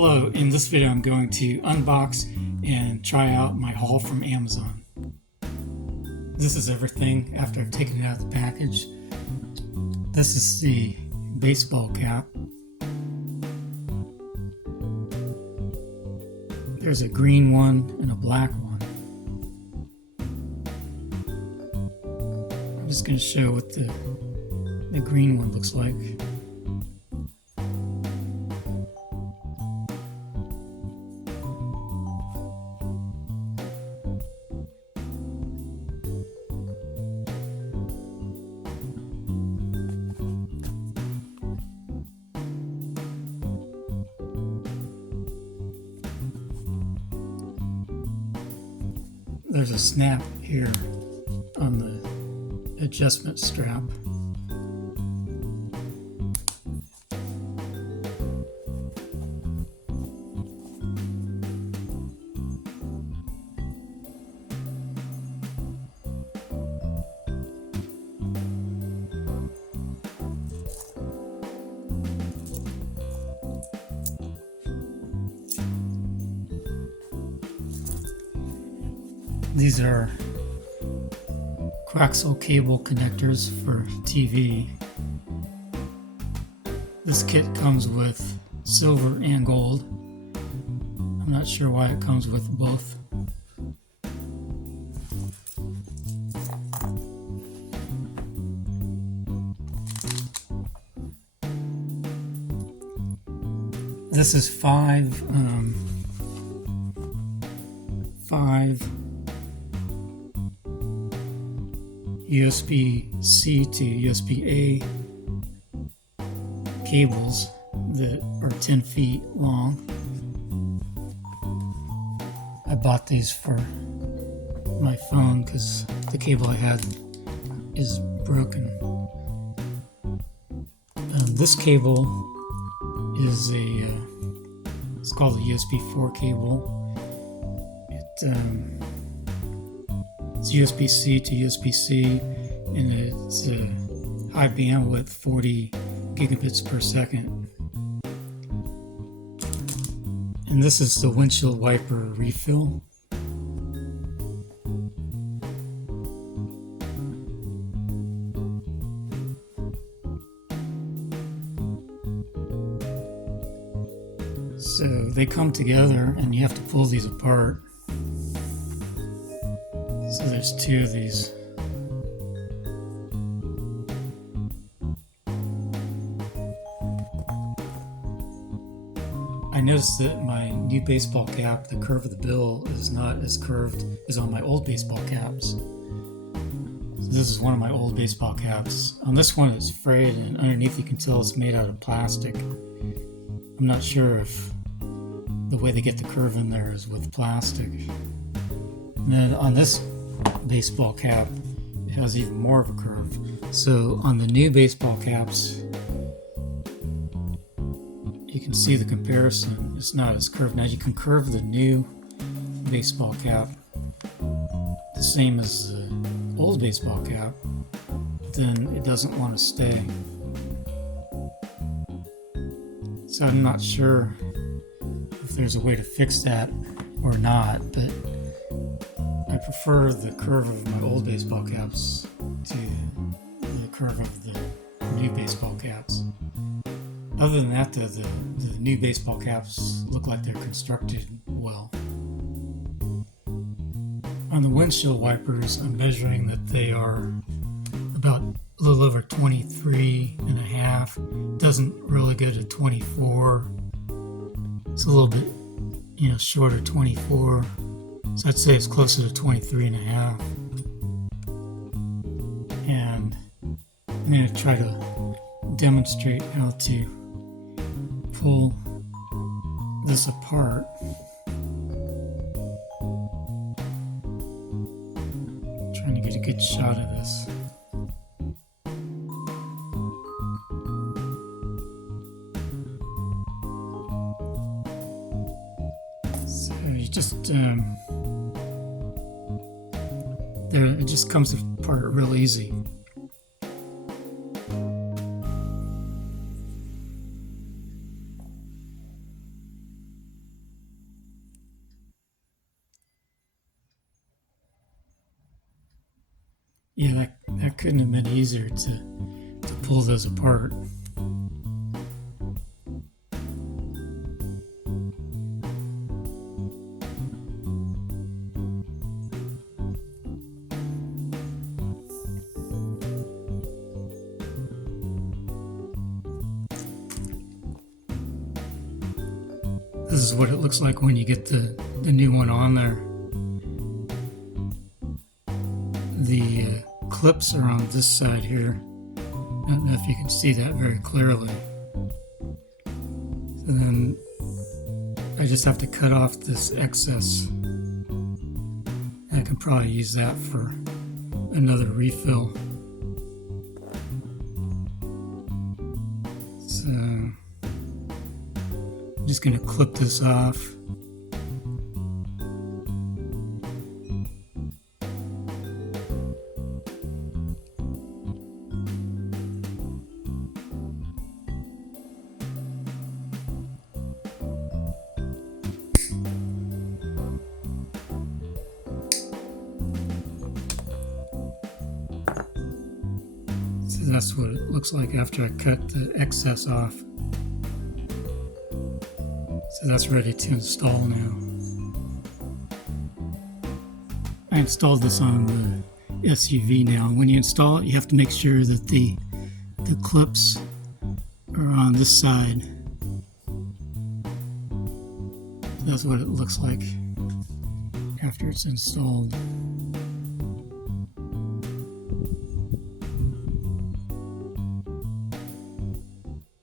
Hello, in this video I'm going to unbox and try out my haul from Amazon. This is everything after I've taken it out of the package. This is the baseball cap. There's a green one and a black one. I'm just going to show what the green one looks like. There's a snap here on the adjustment strap. These are coaxial cable connectors for TV. This kit comes with silver and gold. I'm not sure why it comes with both. This is five USB-C to USB-A cables that are 10 feet long. I bought these for my phone because the cable I had is broken. This cable is it's called a USB4 cable. It's USB-C to USB-C, and it's high bandwidth, 40 gigabits per second. And this is the windshield wiper refill. So they come together and you have to pull these apart. So there's two of these. I noticed that my new baseball cap, the curve of the bill is not as curved as on my old baseball caps. So this is one of my old baseball caps. On this one it's frayed, and underneath you can tell it's made out of plastic. I'm not sure if the way they get the curve in there is with plastic. And then on this baseball cap, it has even more of a curve. So on the new baseball caps, you can see the comparison. It's not as curved. Now you can curve the new baseball cap the same as the old baseball cap, but then it doesn't want to stay. So I'm not sure if there's a way to fix that or not, but I prefer the curve of my old baseball caps to the curve of the new baseball caps. Other than that, the new baseball caps look like they're constructed well. On the windshield wipers, I'm measuring that they are about a little over 23 and a half. Doesn't really go to 24. It's a little bit, shorter, 24. So I'd say it's closer to 23 and a half. And I'm going to try to demonstrate how to pull this apart. Trying to get a good shot of this. So you just there, it just comes apart real easy. Yeah, that couldn't have been easier to pull those apart. This is what it looks like when you get the new one on there. The clips are on this side here. I don't know if you can see that very clearly. So then I just have to cut off this excess. I can probably use that for another refill. So I'm just going to clip this off. So that's what it looks like after I cut the excess off. So that's ready to install now. I installed this on the SUV now. When you install it, you have to make sure that the clips are on this side. That's what it looks like after it's installed.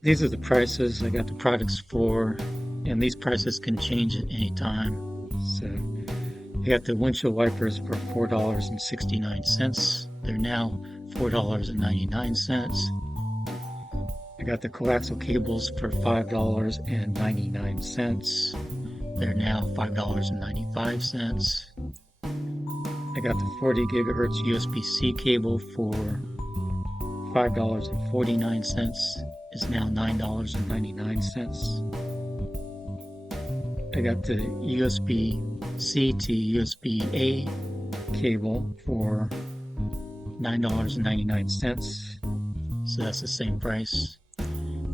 These are the prices I got the products for, and these prices can change at any time. So I got the windshield wipers for $4.69. They're now $4.99. I got the coaxial cables for $5.99. They're now $5.95. I got the 40 gigahertz USB-C cable for $5.49. It's now $9.99. I got the USB-C to USB-A cable for $9.99. So that's the same price.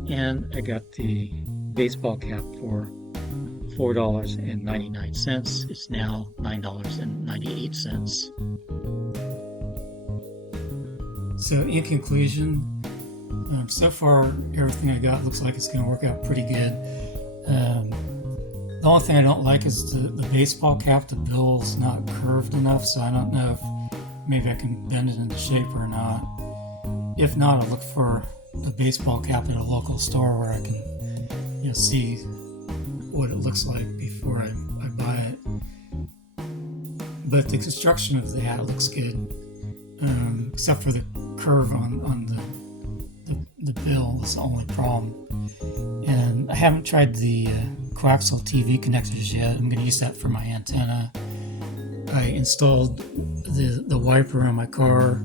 And I got the baseball cap for $4.99. It's now $9.98. So in conclusion, so far everything I got looks like it's going to work out pretty good. The only thing I don't like is the baseball cap. The bill's not curved enough, so I don't know if maybe I can bend it into shape or not. If not, I'll look for the baseball cap at a local store where I can see what it looks like before I buy it. But the construction of the hat looks good, except for the curve on the bill is the only problem. And I haven't tried the coaxial TV connectors yet. I'm going to use that for my antenna. I installed the wiper on my car,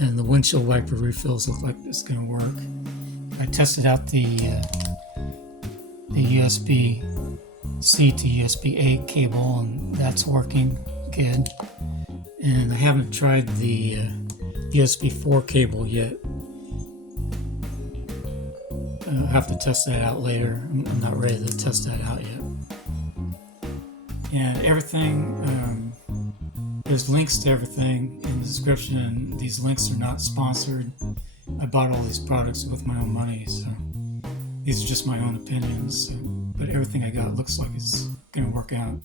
and the windshield wiper refills look like it's going to work. I tested out the USB-C to USB-A cable, and that's working good. And I haven't tried the USB4 cable yet. I'll have to test that out later. I'm not ready to test that out yet. And everything, there's links to everything in the description, and these links are not sponsored. I bought all these products with my own money, so these are just my own opinions. But everything I got looks like it's going to work out.